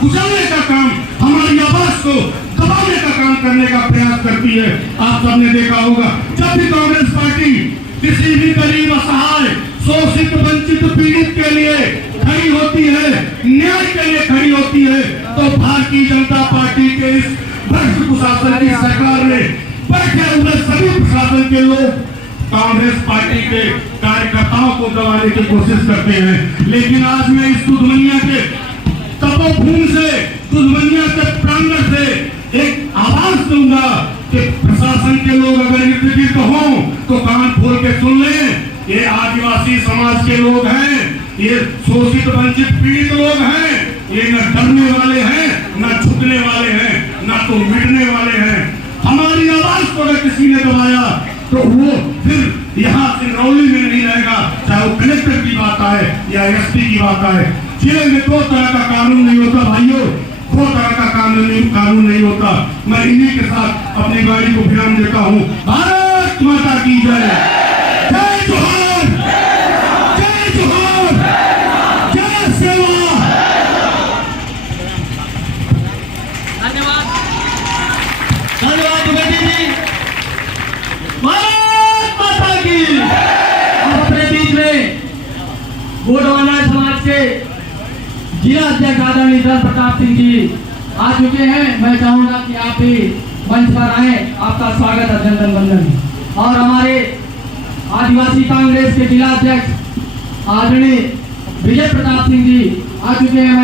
कुचलने का काम, हमारी आवाज को दबाने का काम करने का प्रयास करती है। आप सबने देखा होगा जब भी कांग्रेस पार्टी किसी भी गरीब असहाय शोषित वंचित पीड़ित के लिए खड़ी होती है, न्याय के लिए खड़ी होती है, तो भारतीय जनता पार्टी के इस भ्रष्ट प्रशासन की सरकार में बैठे हुए सभी प्रशासन के लोग कांग्रेस पार्टी के कार्यकर्ताओं को दबाने की कोशिश करते हैं। लेकिन आज मैं इस दुधमनिया के तपोभूमि से, दुधमनिया के प्रांगण से एक आवाज दूंगा कि प्रशासन के लोग अगर इर्द-गिर्द हों तो कान खोल के सुन लें। ये आदिवासी समाज के लोग हैं, ये शोषित वंचित पीड़ित लोग हैं, ये न डरने वाले हैं, न झुकने वाले हैं, न तो मिटने वाले हैं। हमारी आवाज को अगर किसी ने दबाया तो वो फिर यहाँ सिंगरौली में नहीं रहेगा, चाहे वो कलेक्टर की बात आए या एसपी की बात आए। जिले में दो तरह का कानून नहीं होता भाइयों, दो तरह का कानून नहीं होता। मैं इन्हीं के साथ अपनी गाड़ी को विराम देता हूँ। भारत माता की जय, जय जोहार, जय जोहार, जय सेवा। धन्यवाद, धन्यवाद बेटी जी। भारत माता की। अब अपने बीच में गोंडवाना समाज के जिला अध्यक्ष आदरणीय धर्म प्रताप सिंह जी आ चुके हैं। मैं चाहूंगा कि आप भी मंच पर आए, आपका स्वागत अभिनंदन वंदन। और हमारे आदिवासी कांग्रेस के जिला अध्यक्ष आदरणीय विजय प्रताप सिंह जी आ चुके हैं।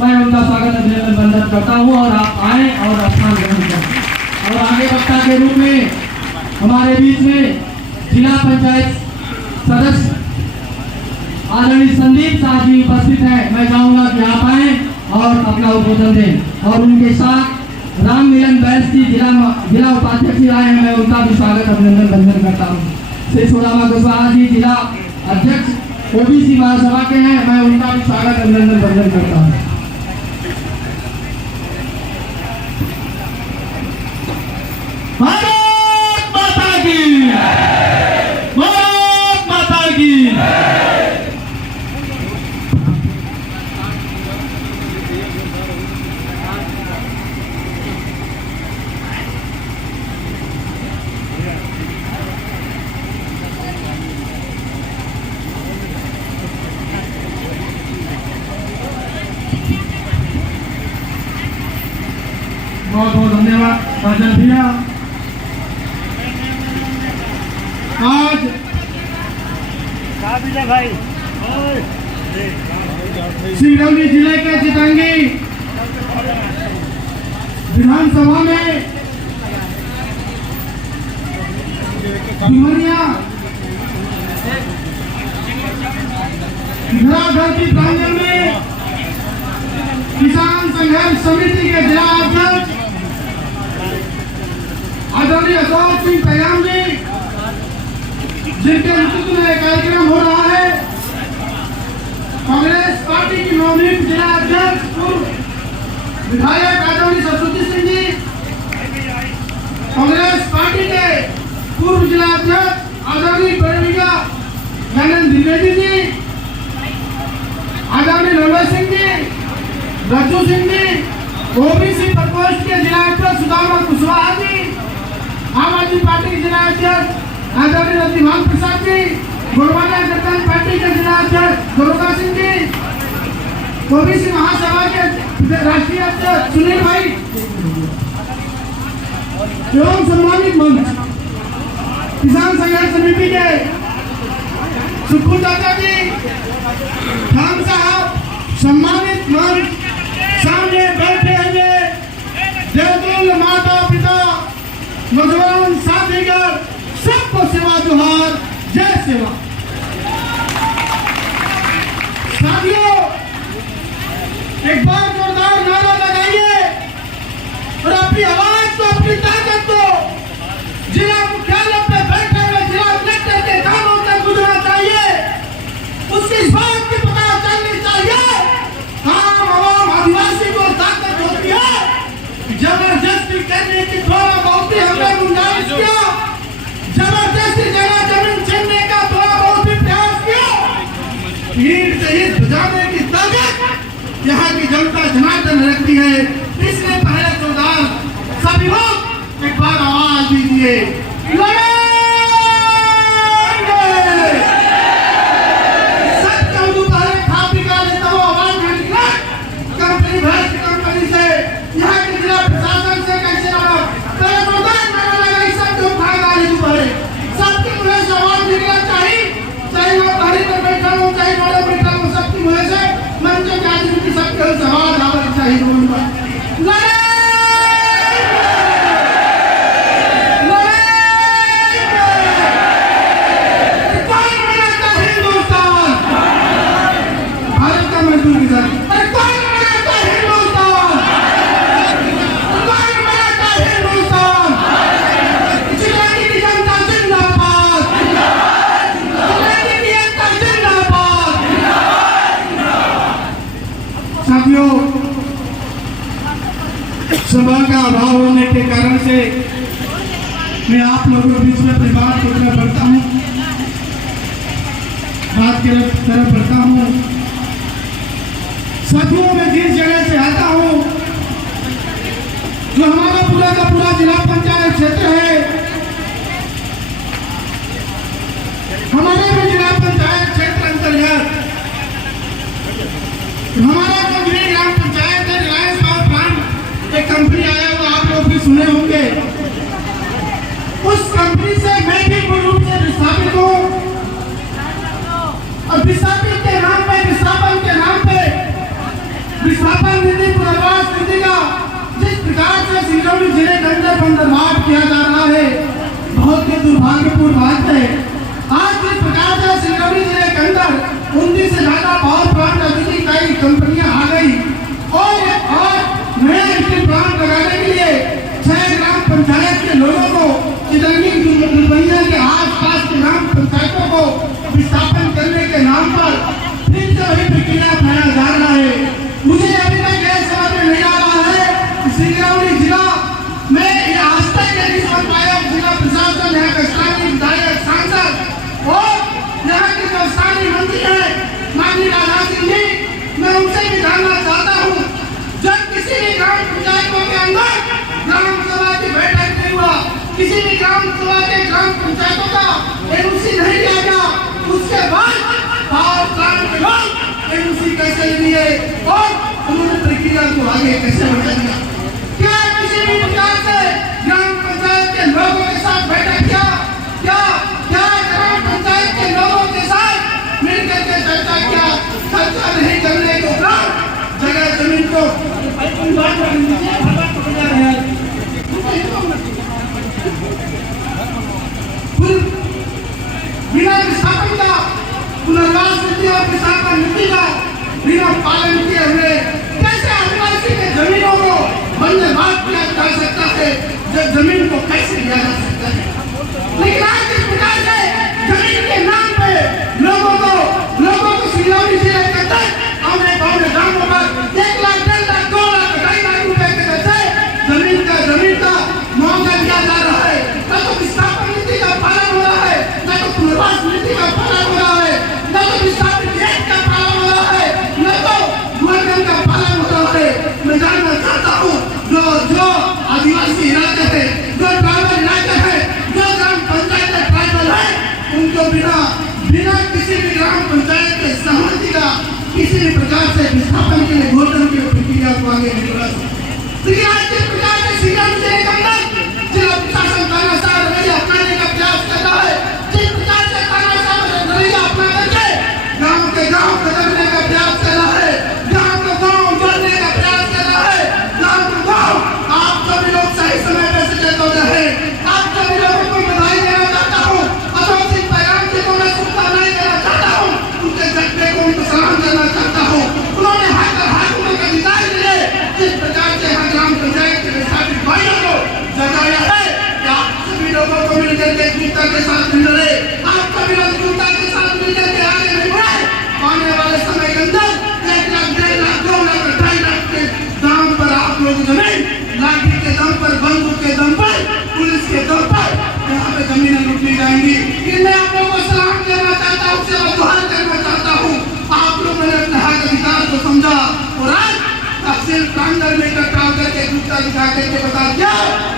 मैं उनका स्वागत अभिनंदन वंदन करता हूं और आप आए और स्थान ग्रहण करें। और आगे वक्ता के रूप में हमारे बीच में जिला पंचायत सदस्य आदरणीय संदीप शाह जी उपस्थित हैं। मैं चाहूंगा कि आप आए और अपना उद्बोधन दें। और उनके साथ राम मिलन बैस जी जिला उपाध्यक्ष आए हैं, मैं उनका भी स्वागत अभिनंदन वंदन करता हूँ। श्री सुदामा कुशवाहा जी जिला अध्यक्ष ओबीसी महासभा के हैं, मैं उनका भी स्वागत अभिनंदन वंदन करता हूँ। भारत माता की, भारत माता की। बहुत बहुत धन्यवाद राजन भैया। आज भाई सिंगरौली जिले के चितंगी विधानसभा में दुधमनिया घराघर की प्रांगण में किसान संघर्ष समिति के जिला अध्यक्ष आदरणीय अशोक सिंह पैगाम जी, जिनके नेतृत्व में कार्यक्रम हो रहा है। कांग्रेस पार्टी की नवनियुक्त जिला अध्यक्ष पूर्व विधायक आदरणीय सरस्वती सिंह जी, कांग्रेस पार्टी के पूर्व जिला अध्यक्ष आदरणीय प्रेमिका ज्ञानेंद्र द्विवेदी जी, आदरणीय नवल सिंह जी, रज्जू सिंह जी, ओबीसी प्रकोष्ठ के जिला अध्यक्ष सुदामा कुशवाहा जी, आम आदमी पार्टी के जिला अध्यक्ष आदरणीय रतिभान प्रसाद जी, गोंडवाना गणतंत्र पार्टी के जिला अध्यक्ष गोरखा सिंह जी, ओबीसी महासभा के राष्ट्रीय अध्यक्ष सुनील भाई एवं सम्मानित मंच किसान संघर्ष समिति के सुखू चाचा जी, खान साहब, सम्मानित मंच सामने बैठे हुए देवतुल्य माता पिता नौजवान साथीगण, सबको सेवा जोहार, जय सेवा। साथियों, एक बार जोरदार नारा लगाइए और अपनी आवाज को, अपनी ताकत को जिला मुख्यालय पे बैठे हुए जिला कलेक्टर के कानों तक गुजरना चाहिए। उसकी इस बात की पता चलनी चाहिए। आम आवाम आदिवासी को ताकत होती है जबरदस्ती करने की। थोड़ा बहुत ही हमने गुंजाइश किया, जबरदस्ती जगह जमीन छीनने का थोड़ा बहुत ही प्रयास किया। ईंट से ईंट बजाने की ताकत यहाँ की जनता जनार्दन रखती है। इसलिए पहले जोरदार सभी लोग एक बार आवाज दीजिए, लड़ेंगे। सच कहूं तो पहले खा पी का लेता वो आवाज नहीं निकला कंपनी भैंस की कंपनी से, यहाँ के जिला प्रशासन से कैसे लड़ा पहले जोरदार मेरा लगा इस सब जो उठा गाली तू पहले सबकी मुझे से आवाज निकला चाहिए, चाहे वो बाहरी पर बैठा हो चाहे वाले बैठा हो, सबकी मुझे से मंच के आदमी की सबके आवाज आवाज चाहिए बोल पर लड़े साथियों, सभा का अभाव होने के कारण से मैं आप लोगों के बीच में अपनी बात की तरफ बढ़ता हूँ, बात की तरफ बढ़ता हूँ। साथियों, मैं जिस जगह से आता हूँ, जो हमारा पूरा का पूरा जिला पंचायत क्षेत्र है, हमारे भी जिला पंचायत क्षेत्र अंतर्गत हमारा जो गृह ग्राम पंचायत है, रिलायंस पावर प्लांट एक कंपनी आया हुआ आप लोग भी सुने होंगे। उस कंपनी से मैं भी पूर्ण रूप से विस्थापित हूँ और विस्थापित के नाम पे, विस्थापन के नाम पे, विस्थापन नीति, पुनर्वास नीति का जिस प्रकार से सिंगरौली जिले के अंदर बंदरवाट किया जा रहा है, बहुत ही दुर्भाग्यपूर्ण बात है। आज जिस प्रकार से सिंगरौली जिले के अंदर 19 से ज्यादा पावर प्लांट अभी कई कंपनियां आ गई और नया स्टील प्लांट लगाने के लिए 6 ग्राम पंचायत के लोगों को चितरंगी दुर्बैया के आसपास के ग्राम पंचायतों को विस्थापन करने के नाम पर फिर से वही प्रक्रिया अपनाया जा रहा है। मुझे अभी तक यह समझ में नहीं आ रहा है कि सिंगरौली जिला में आज तक यदि समझ पाया जिला प्रशासन, यहाँ का स्थानीय विधायक, सांसद और यहाँ के जो स्थानीय मंत्री है माननीय राधा सिंह जी, मैं उनसे भी जानना चाहता हूँ, जब किसी भी ग्राम पंचायतों के अंदर ग्राम सभा की बैठक नहीं हुआ, किसी भी ग्राम सभा के ग्राम पंचायतों का एनओसी नहीं लिया गया, उसके बाद पावर प्लांट के लोग एनओसी कैसे लिए और उन्होंने प्रक्रिया को आगे कैसे बढ़ाया? क्या किसी भी प्रकार से ग्राम पंचायत के लोगों के साथ बैठक किया? क्या ग्राम पंचायत के लोगों के साथ मिलकर के चर्चा किया? चर्चा नहीं करने के उपरांत जगह जमीन को बिना विस्थापन का, पुनर्वास नीति और विस्थापन नीति का बिना पालन किए हुए कैसे आदिवासी के जमीनों को बंजरवाट किया जा सकता है? जमीन को कैसे लिया जा सकता है? लेकिन आज इस प्रकार से जमीन के नाम पे लोगों को सिंगरौली जिले के अंदर आने बाने ग्रामों पर 1 लाख, 1.5 लाख, 2 लाख, 2.5 लाख रुपए के जैसे जमीन का मुआवजा दिया जा रहा है। न तो विस्थापन नीति का पालन हो रहा है, न तो पुनर्वास नीति का पालन हो रहा है, न तो विस्थापित एक्ट का पालन हो रहा है, न तो गुणगन का पालन हो रहा है। मैं जानना चाहता हूँ, जो आदिवासी इलाके है, जो ट्राइबल इलाके है, जो ग्राम पंचायत ट्राइबल है, उनको बिना किसी भी ग्राम पंचायत के सहमति का किसी भी प्रकार से विस्थापन के लिए घोषणा की प्रक्रिया को आगे नहीं बढ़ा सकते। लेकिन आज जिस प्रकार से सिंगरौली जिले के अंदर जिला प्रशासन तानाशाह रवैया अपनाने का प्रयास कर रहा है, जिस प्रकार से तानाशाह रवैया अपना करके गाँव के गाँव बदलने का प्रयास कर रहा है, गाँव को गाँव जोड़ने का प्रयास कर रहा है, गाँव को गाँव आप सभी लोग सही समय पर सचेत हो रहे हैं। आप सभी लोगों को बधाई देना चाहता हूँ। अशोक सिंह पैगाम जी को मैं शुभकामनाएं देना चाहता हूँ, उनके जज्बे को उनको सलाम करना चाहता हूँ। सिर्फ कांगल में टकराव करके जूता दिखा करके बता दिया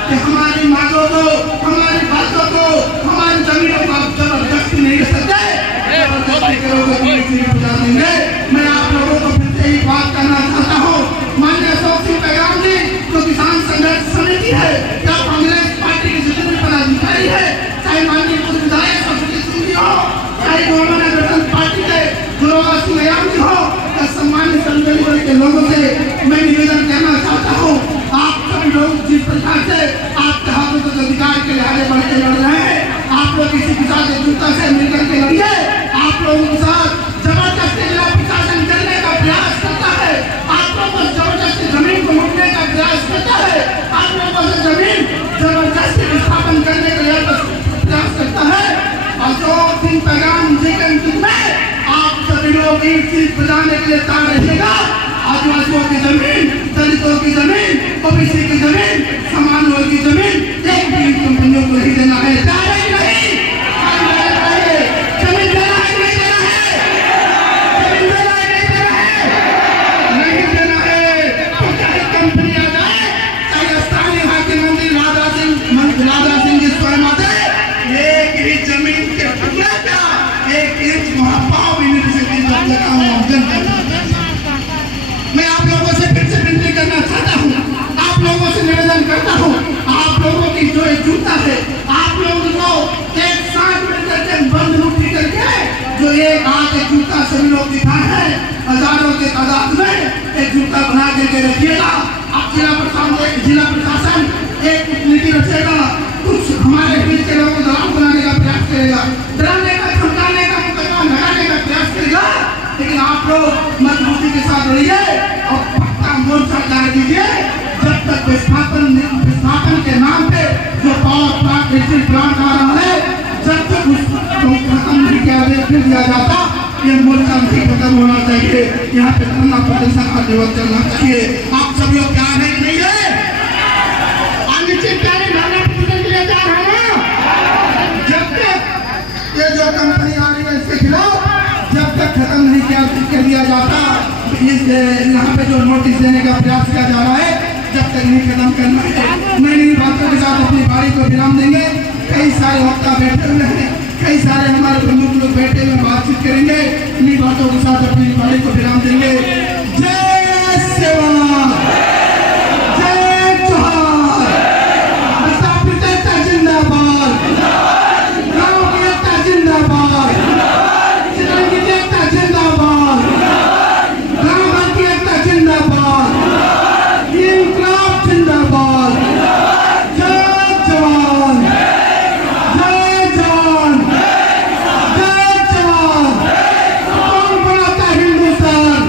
कि हमारी मांगों को, हमारी बातों को, हमारी जमीनों को आप जबरदस्ती नहीं कर सकते, जबरदस्ती करोगे तो सीट बजा देंगे। मैं आप लोगों को फिर से एक बात करना चाहता हूँ, माननीय अशोक सिंह पैगाम जी जो किसान संघर्ष समिति है या कांग्रेस पार्टी के जितने भी पदाधिकारी है, चाहे माननीय पूर्व विधायक सरस्वती सिंह जी हो, चाहे गवर्नमेंट गठबंधन पार्टी के गुरुवार सिंह यादव जी हो, या सम्मानित संगठन वर्ग के लोगों से मैं निवेदन करना चाहता हूँ, आप सभी लोग जिस प्रकार से आपके हाथों को अधिकार के लिए आगे बढ़ के लड़ रहे हैं, आप लोग किसी के साथ जूता से मिलकर के लड़िए। आप लोगों के साथ जबरदस्ती जिला प्रशासन करने का प्रयास करता है, आप लोगों को जबरदस्ती जमीन को लूटने का प्रयास करता है, आप लोगों से जमीन जबरदस्ती विस्थापन करने का प्रयास करता है। अशोक सिंह पैगाम जी के नेतृत्व में आप सभी लोग एक चीज बजाने के लिए तैयार रहिएगा, आदिवासियों की जमीन, दलितों की जमीन, ओबीसी की जमीन, समान वर्ग की जमीन एक भी कंपनियों को नहीं देना है। तैयार है कि नहीं? जमीन देना है कि नहीं देना है? जमीन देना है नहीं देना है? नहीं देना है तो चाहे कंपनी आ जाए, चाहे स्थानीय हाकिम मंत्री राधा सिंह जी स्वयं आते, एक ही जमीन के टुकड़े का एक इंच वहां पाव भी नहीं सकती जब तक मैं आप लोगों से फिर से विनती करना चाहता हूँ, आप लोगों से निवेदन करता हूँ, आप लोगों की जो जूता है, आप लोगों को एक साथ मिलकर के बंद मुट्ठी करके जो एक हाथ एक जूता सभी लोग दिखाए हैं, हजारों के तादाद में एक जूता बना करके रखिएगा। अब जिला प्रशासन एक नीति रचेगा, कुछ हमारे बीच के लोगों को दबाव बनाने का प्रयास करेगा, डराने का, धमकाने का, मुकदमा लगाने का प्रयास करेगा, लेकिन आप लोग मजबूती के साथ रहिए और पक्का मोर्चा डाल दीजिए। जब तक विस्थापन के नाम पे जो पावर प्लांट आ रहा है, जब तक उसको खत्म नहीं किया जाता, ये मोर्चा नहीं खत्म होना चाहिए। यहाँ पे धरना प्रदर्शन का दिवस चलना चाहिए। आप सब लोग क्या है कि नहीं है? अनिश्चित कालीन धरना प्रदर्शन के लिए तैयार है ना? जब तक ये जो कंपनी आ रही है इसके खिलाफ जब तक खत्म नहीं कर दिया जाता, इस यहाँ पे जो नोटिस देने का प्रयास किया जा रहा है, जब तक नहीं खत्म करना है। मैं इन बातों के साथ अपनी बारी को विराम देंगे। कई सारे वक्ता बैठे हुए हैं, कई सारे हमारे प्रमुख लोग बैठे हुए बातचीत करेंगे, इन्हीं बातों के साथ अपनी बारी को विराम देंगे। जय सेवा, जय जोहार, प्रजापिता जिंदाबाद, गाँव की एकता जिंदाबाद, चिरंजी की एकता जिंदाबाद, गाँव भर की एकता जिंदाबाद, इंकलाब जिंदाबाद। जय जवान, जय जवान, जय जवान। कौन बनाता हिंदुस्तान?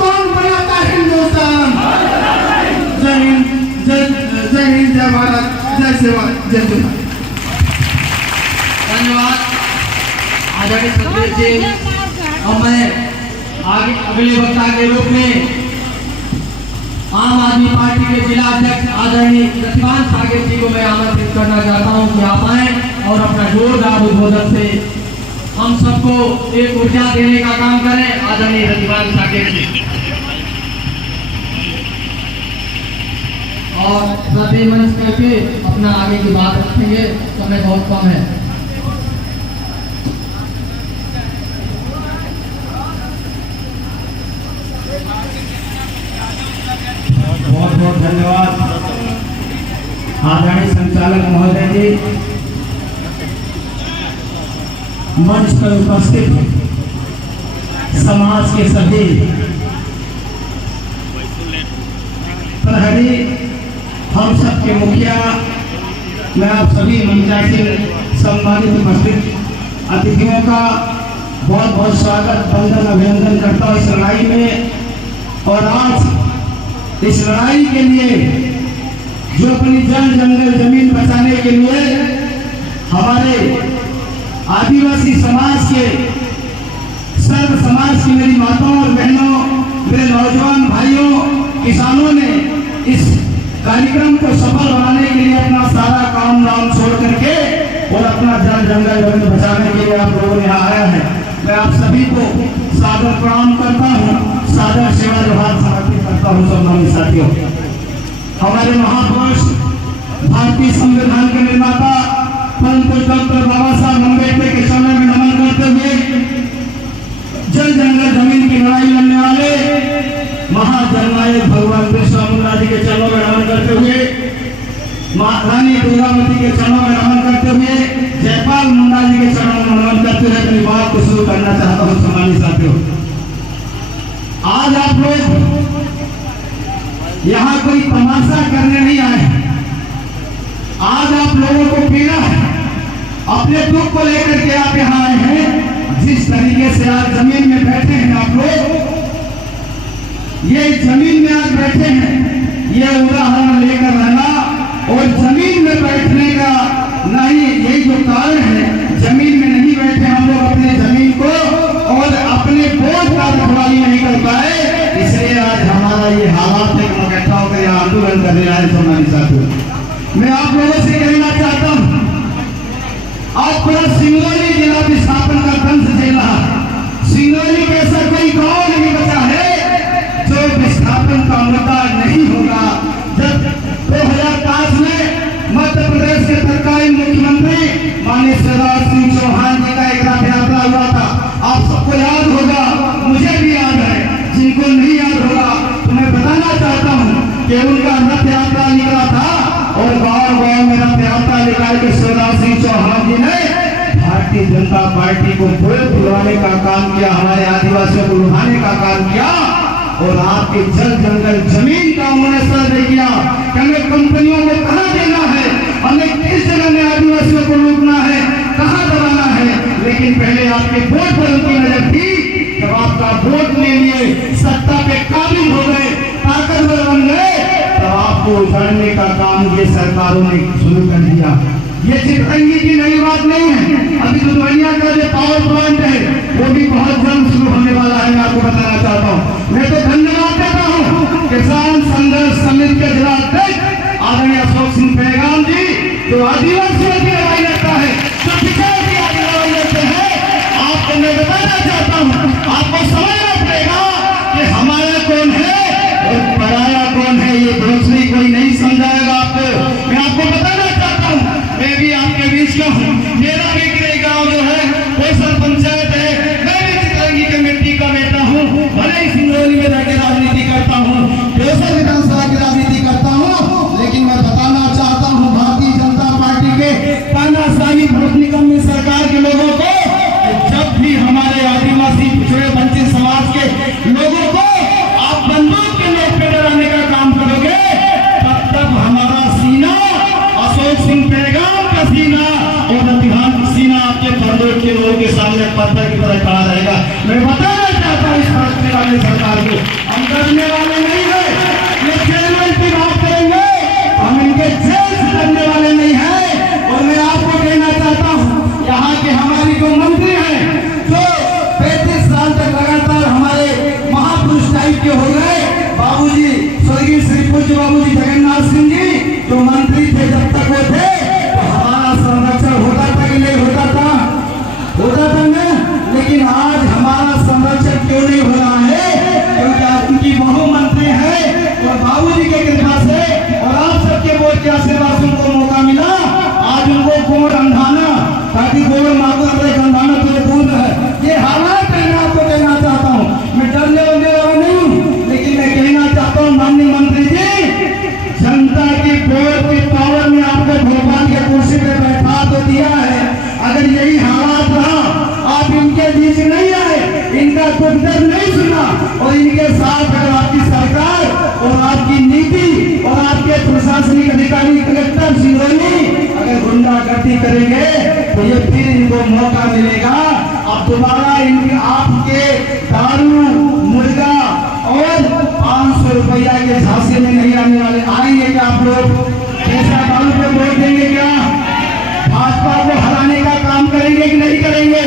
कौन बनाता हिंदुस्तान? जय हिंद, जय हिंद, जय भारत, जय सेवा, जय जोहार। धन्यवाद आदरणीय सतवेश जी। अब मैं आगे अगले वक्ता के रूप में आम आदमी पार्टी के जिला अध्यक्ष आदरणीय प्रतिभान सागर जी को मैं आमंत्रित करना चाहता हूं कि आप आए और अपना जोरदार उद्बोधन से हम सबको एक ऊर्जा देने का काम करें। आदरणीय प्रतिभान सागर जी और सभी मंच करके अपना आगे की बात रखेंगे, समय बहुत कम है। बहुत बहुत धन्यवाद आदरणीय संचालक महोदय जी, मंच पर उपस्थित समाज के सभी प्रहरी, हम सबके मुखिया, मैं आप सभी मंचासीन सम्मानित उपस्थित अतिथियों का बहुत बहुत स्वागत, वंदन, अभिनंदन करता हूँ इस लड़ाई में। और आज इस लड़ाई के लिए जो अपनी जल जंगल जमीन बचाने के लिए हमारे आदिवासी समाज के सर्व समाज की मेरी माताओं और बहनों, मेरे नौजवान भाइयों, किसानों ने इस कार्यक्रम को सफल बनाने के लिए अपना सारा काम धाम छोड़ करके और अपना जल जंगल जमीन बचाने के लिए आप लोगों ने आया है। मैं आप सभी को सादर प्रणाम करता हूँ, सादर सेवा जोहार समर्पित चाहता हूँ सम्मानित साथियों। हमारे महापुरुष भारतीय संविधान के निर्माता परंतु डॉक्टर बाबा साहब अम्बेडकर के चरणों में नमन करते हुए जल जंगल जमीन की लड़ाई लड़ने वाले महाजननायक भगवान बिरसा मुंडा जी के चरणों में नमन करते हुए, रानी दुर्गावती के चरणों में नमन करते हुए, जयपाल मुंडा जी के चरणों में नमन करते हुए अपनी बात को शुरू करना चाहता हूँ सम्मानित साथियों। आज आप लोग यहाँ कोई तमाशा करने नहीं आए। आज आप लोगों को पीड़ा है, अपने दुख को लेकर के आप यहाँ आए हैं। जिस तरीके से आज जमीन में बैठे हैं आप लोग, ये जमीन में आज बैठे हैं, ये उदाहरण लेकर रहना। और जमीन में बैठने का नहीं, यही जो कारण है, जमीन में नहीं बैठे हम लोग अपने जमीन को और अपने बोझ का रखवाली नहीं कर पाए, इसलिए आज हमारा ये हालात है कि इकट्ठा होकर यहाँ आंदोलन करने आए। सम्मानित साथियों, मैं आप लोगों से कहना चाहता हूँ, आज पूरा सिंगरौली जिला विस्थापन का दंश झेल रहा है। सिंगरौली के ऐसा कोई गाँव नहीं बचा है जो विस्थापन का मुद्दा नहीं होगा। जब 2005 में मध्य प्रदेश के तत्कालीन मुख्यमंत्री माननीय शिवराज सिंह चौहान जी का एक रथ यात्रा हुआ था, आप सबको याद होगा, मुझे भी याद है, जिनको नहीं याद होगा तो मैं बताना चाहता हूँ कि उनका रथ यात्रा निकला था और गाँव-गाँव में रथ यात्रा निकाल के शिवराज सिंह चौहान जी ने भारतीय जनता पार्टी को बुलवाने का काम किया, हमारे आदिवासियों को लुभाने का काम किया और आपके जल जंगल जमीन का उन्होंने सर्वे किया कि हमें कंपनियों को कहाँ देना है, हमें किस जगह में आदिवासियों को लूटना है, कहाँ दबाना है। लेकिन पहले आपके वोट पर उनकी नजर थी। जब आपका वोट ले लिए, सत्ता पे काबिल हो गए, ताकतवर बन गए, तब आपको उजाड़ने का काम ये सरकारों ने शुरू कर दिया। ये चित्रंगी की नई बात नहीं है। अभी दुनिया का जो पावर प्लांट है वो भी बहुत जल्द शुरू होने वाला है, मैं आपको बताना चाहता हूँ। मैं तो धन्यवाद देता हूँ किसान संघर्ष समिति के जिला अध्यक्ष आदरणीय अशोक सिंह पैगाम जी, जो आदिवासियों की लड़ाई लड़ता है, जो किसान की लड़ाई लड़ते हैं। आपको मैं बताना चाहता हूँ, आपको समझना पड़ेगा कि हमारा कौन है और पराया कौन है। ये दूसरी कोई नहीं समझाएगा आपको। मैं आपको बताना चाहता हूँ, मैं भी आपके बीच का हूँ। मेरा भी गृह गाँव जो है वो सरपंचायत है, मैं भी चित्रंगी के मिट्टी का बेटा हूँ। भले ही सिंगरौली में रहकर राजनीति करता हूँ, 200 विधानसभा की राजनीति करता हूँ, लेकिन मैं बताना चाहता हूँ भारतीय जनता पार्टी के तानाशाही वोट निकम्मी सरकार के लोगों को, जब भी हमारे आदिवासी पिछड़े वंचित समाज के लोगों को आप बंदूक के नोक पे डराने का काम करोगे, तब तक हमारा सीना अशोक सिंह पैगाम का सीना और प्रतिभान सीना आपके बंदूक के लोगों के सामने पत्थर की तरह खड़ा रहेगा। मैं बताना चाहता हूँ इस फैसले वाले सरकार को, हम डरने वाले नहीं है। ये जेल की बात करेंगे, हम इनके जेल से डरने वाले नहीं है। और मैं आपको कहना चाहता हूँ, यहाँ के हमारी जो मंत्री हैं, जो 35 साल तक लगातार हमारे महापुरुष टाइप के हो गए, बाबूजी स्वर्गीय श्री पूज्य बाबूजी जगन्नाथ सिंह जी जो मंत्री थे, जब तक वो थे तो हमारा संरक्षण होता था कि नहीं होता था? होता था ना। लेकिन आज हमारा संरक्षण क्यों नहीं हो रहा है? क्योंकि आज उनकी बहु मंत्री है और बाबूजी के कृपा से और आप सबके वोट के आशीर्वाद से उनको मौका मिला आज उनको गोड़ अंधाना, ताकि गोड़ मांगो अपने अंधाना तुझे दूर है। ये हालात है, मैं आपको कहना चाहता हूँ। मैं डरने वाला नहीं हूँ, लेकिन मैं कहना चाहता हूँ माननीय मंत्री जी, जनता की वोट की पावर में आपको भोपाल के कुर्सी पे बैठा तो दिया है। अगर यही हालात रहा, आप इनके बीच नहीं आए, इनका दुख दर्द नहीं सुना और इनके साथ अगर आपकी सरकार और आपकी नीति और आपके प्रशासनिक अधिकारी कलेक्टर सिंगरौली अगर गुंडागर्दी करेंगे तो ये फिर इनको मौका मिलेगा। अब दोबारा इनके आपके दारू, मुर्गा और 500 रुपया के झांसे में नहीं आने वाले। आएंगे क्या आप लोग? कैसा दारू पे वोट देंगे क्या? भाजपा को हराने का काम करेंगे कि नहीं करेंगे?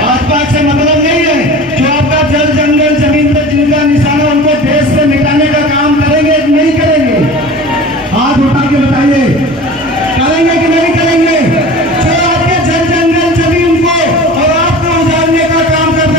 भाजपा से मतलब नहीं है। जो आपका जल जंगल जमीन पर जिनका निशान है उनको देश से मिटाने का काम करेंगे कि नहीं करेंगे? हाथ उठा के बताइए, करेंगे कि नहीं करेंगे? जो आपके जल जंगल जमीन को और आपको उजाड़ने का काम कर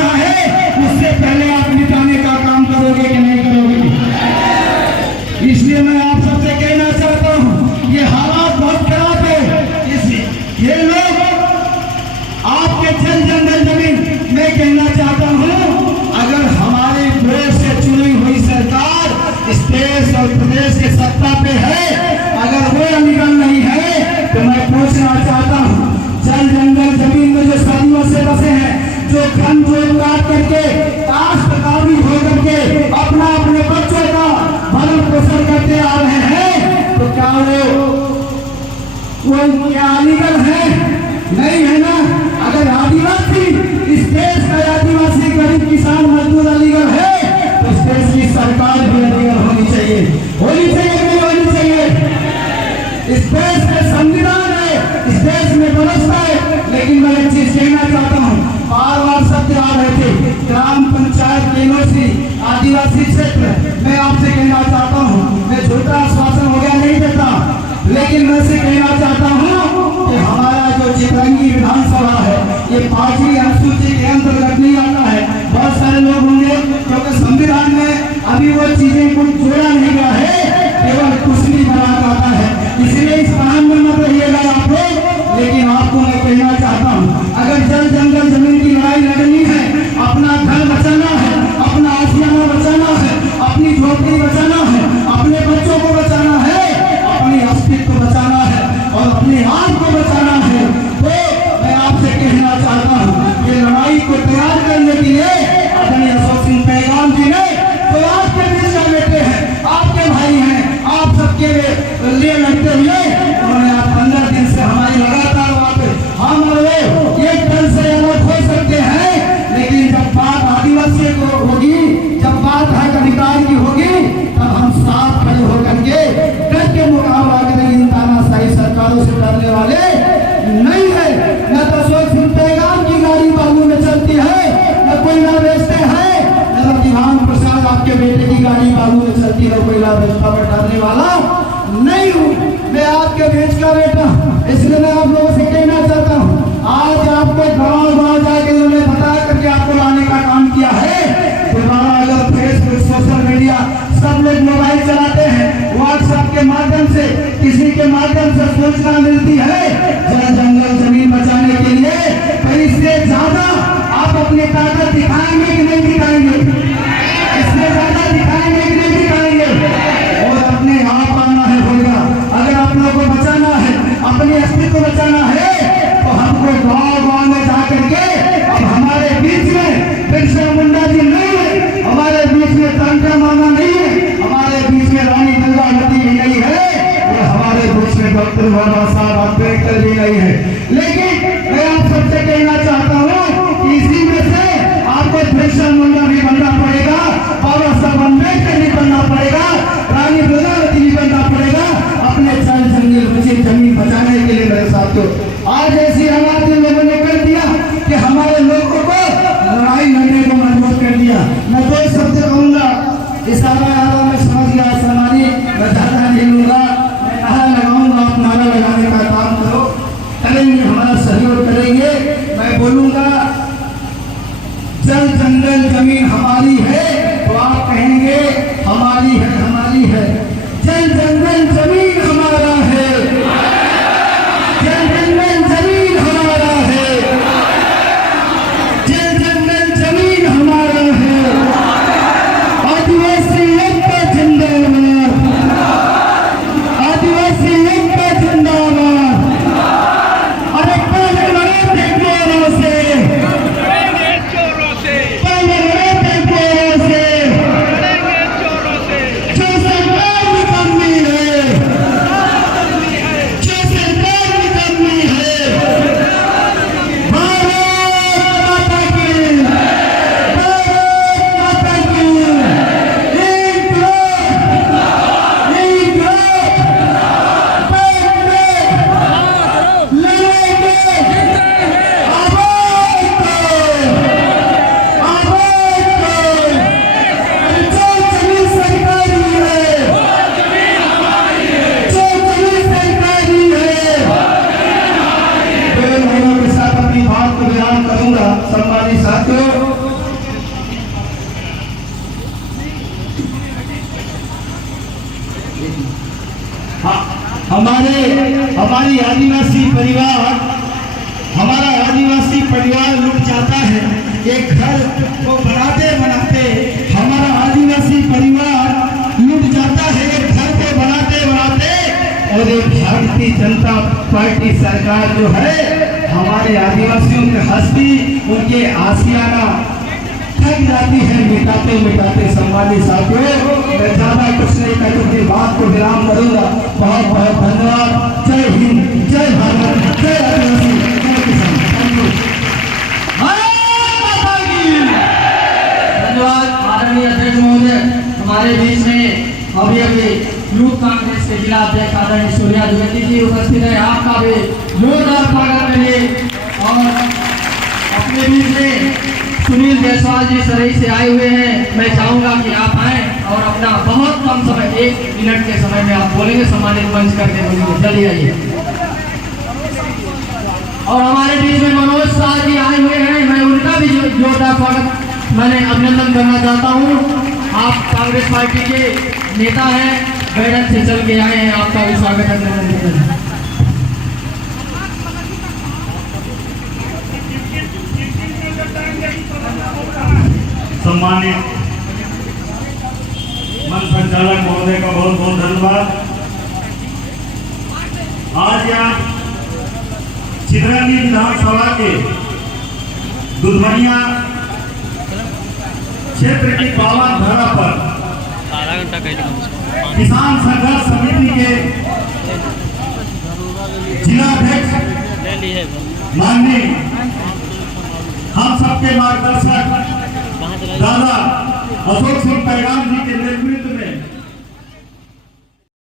अलीगढ़ है? नहीं है ना। अगर आदिवासी, इस देश का आदिवासी गरीब किसान मजदूर अलीगढ़ है, तो इस देश की सरकार भी अलीगढ़ होनी चाहिए। होनी चाहिए कि नहीं होनी चाहिए? इस देश में संविधान है, इस देश में व्यवस्था है। लेकिन मैं एक चीज कहना चाहता हूँ, बार बार शब्द आ रहे थे ग्राम पंचायत केनोसी आदिवासी क्षेत्र। मैं आपसे कहना चाहता हूँ, मैं झूठा आश्वासन हो गया नहीं देता, लेकिन मैं से कहना चाहता हूँ कि हमारा जो चितरंगी विधानसभा है ये 5वीं अनुसूची के अंतर्गत नहीं आता है। बहुत सारे लोग होंगे क्योंकि संविधान में अभी वो चीजें कुछ जोड़ा नहीं गया है, केवल कुछ भी बना पाता है। इसलिए इस काम में मत रहिएगा आप लोग। लेकिन आपको मैं कहना चाहता हूँ, अगर जल जंगल जमीन की लड़ाई लड़नी है, अपना घर बचाना है, अपना आशियाना बचाना है, अपनी झोपड़ी बचाना है, अपने बच्चों को बचाना है, अपनी अस्तित्व बचाना है और अपने आप को बचाना है, तो मैं आपसे कहना चाहता हूँ ये लड़ाई को तैयार करने के लिए आदरणीय अशोक सिंह पैगाम जी ने तो आपके बीच में बैठे हैं, आपके भाई हैं, आप सबके लिए लड़ते हुए उन्होंने आप 15 दिन से हमारी लगातार बात, हम और वो एक दल से अलग हो सकते हैं, लेकिन जब बात आदिवासी को होगी, जब बात हक अधिकार की होगी, तब हम साथ खड़े होकर के डट के मुकाबला करेंगे। इन तानाशाही सरकारों से डरने वाले नहीं है। न तो अशोक सिंह पैगाम की गाड़ी बालू में चलती है, न कोयला बेचते हैं, न प्रतिभान प्रसाद आपके बेटे की गाड़ी बालू में चलती है, कोयला बेचता में डरने वाला नहीं हूँ। मैं आपके बीच का बेटा, इसलिए मैं आप लोगों से कहना चाहता हूँ, आज आपको गाँव जाके उन्होंने बता करके आपको लाने का काम किया है। दोबारा अगर फेसबुक, सोशल मीडिया, सब लोग मोबाइल चलाते हैं, व्हाट्सएप के माध्यम से, किसी के माध्यम से सूचना मिलती है जल जंगल जमीन बचाने के लिए, तो इससे ज्यादा आप अपनी ताकत दिखाएंगे कि नहीं दिखाएंगे? इससे ज्यादा दिखाएंगे कि नहीं दिखाएंगे? और अपने आप आना है होगा। अगर आप लोगों को बचाना है, अपनी अस्तित्व बचाना है, तो हमको गाँव में जाकर के, अब हमारे बीच में बिरसा मुंडा जी नहीं है, हमारे बीच में तंत्र मामा नहीं है, हमारे बीच में रानी दुर्गावती भी नहीं है, और हमारे बीच में डॉक्टर बाबा साहब अम्बेडकर भी नहीं है। लेकिन मैं आप सबसे कहना चाहता हूँ कि इसी में से आपको बिरसा मुंडा भी बनना पड़ेगा, बाबा साहब अम्बेडकर भी बनना पड़ेगा, रानी दुर्गावती भी बनना पड़ेगा, अपने जल जंगल बचे जमीन बचाने के लिए। मेरे साथियों, आज ऐसी हालात इन लोगों ने कर दिया कि हमारे लोगों को लड़ाई लड़ने को मजबूर कर दिया। मैं दो शब्द कहूंगा, इशारा में समझ गया, समानी मैं ज्यादा नहीं लूंगा, मैं नारा लगाऊंगा, आप नारा लगाने का काम करो, करेंगे, हमारा सहयोग करेंगे। मैं बोलूंगा जल जंगल जमीन हमारी है, तो आप कहेंगे हमारी है, हमारी है। जल जंगल जमीन हमारा है, जल जंगल जमीन हमारा है, जल जंगल जमीन हमारा है। आदिवासी एकता जिंदाबाद, आदिवासी एकता जिंदाबाद। अरे पहले लड़े थे चोरों से, पहले लड़े थे चोरों से, जो सरकार निकलनी है, जो सरकार निकलनी है। भारत माता की, भारत माता की। अपनी बात को विराम करूंगा। सम्मानित साथियों, हमारी आदिवासी परिवार, हमारा आदिवासी परिवार लुट जाता है। एक घर को बनाते बनाते हमारा आदिवासी परिवार लुट जाता है, एक घर को बनाते बनाते। और एक भारतीय जनता पार्टी सरकार जो है हमारे आदिवासियों के हस्ती, उनके आशियाना थक जाती है मिटाते मिटाते। सम्मानित साथियों, मैं ज्यादा कुछ नहीं कहकर अपनी बात को विराम करूंगा। बहुत बहुत धन्यवाद। जय हिंद, जय भारत, जय आदिवासी, जय किसान। Thank you. धन्यवाद आदरणीय अध्यक्ष महोदय। हमारे बीच में अभी अभी यूथ कांग्रेस के जिला अध्यक्ष आदरणीय सूर्या द्विवेदी जी उपस्थित है। आपका भी जोरदार स्वागत करिए। और अपने बीच में सुनील जायसवाल जी सरई से आए हुए हैं। मैं चाहूंगा कि आप आए और अपना बहुत कम समय 1 मिनट के समय में आप बोलेंगे, सम्मानित मंच करके बोलेंगे। चलिए आइए। और हमारे बीच में मनोज शाह जी आए हुए हैं। मैं उनका भी जोरदार स्वागत मैंने अभिनंदन करना चाहता हूँ। आप कांग्रेस पार्टी के नेता हैं, बैठक से चल के आए हैं। आपका भी स्वागत है। सम्मानित मंच संचालक महोदय का बहुत बहुत धन्यवाद। आज यहाँ छिदरंगी विधानसभा के दुधवनिया क्षेत्र की पावन धरा पर किसान संघर्ष समिति के जिलाध्यक्ष माननीय हम सबके मार्गदर्शक दादा अशोक सिंह पैगाम जी के नेतृत्व